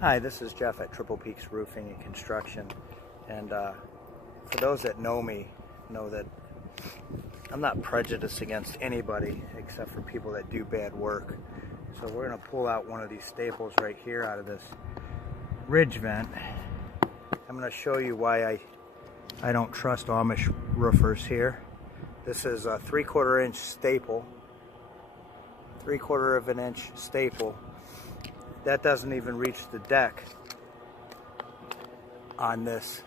Hi, this is Jeff at Triple Peaks Roofing and Construction, and for those that know me, know that I'm not prejudiced against anybody except for people that do bad work. So we're going to pull out one of these staples right here out of this ridge vent. I'm going to show you why I don't trust Amish roofers here. This is a 3/4 inch staple, 3/4 of an inch staple. That doesn't even reach the deck on this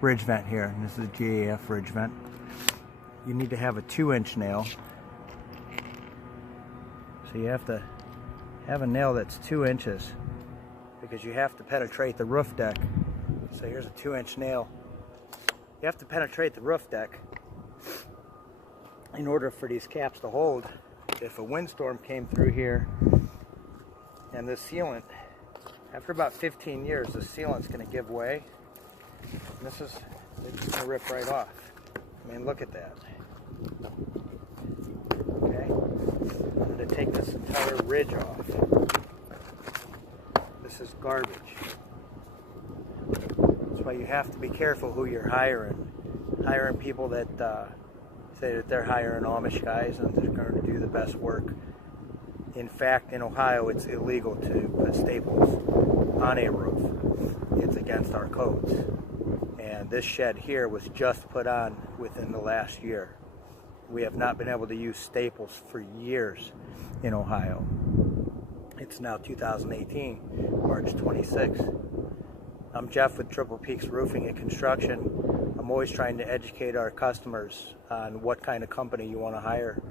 ridge vent here. And this is a GAF ridge vent. You need to have a 2-inch nail. So you have to have a nail that's 2 inches because you have to penetrate the roof deck. So here's a 2-inch nail. You have to penetrate the roof deck in order for these caps to hold. If a windstorm came through here and this sealant, after about 15 years, the sealant's going to give way. And it's just going to rip right off. I mean, look at that. Okay? I'm going to take this entire ridge off. This is garbage. That's why you have to be careful who you're hiring. Hiring people that say that they're hiring Amish guys and they're going to do the best work. In fact, in Ohio, it's illegal to put staples on a roof. It's against our codes. And this shed here was just put on within the last year. We have not been able to use staples for years in Ohio. It's now 2018, March 26th. I'm Jeff with Triple Peaks Roofing and Construction. I'm always trying to educate our customers on what kind of company you want to hire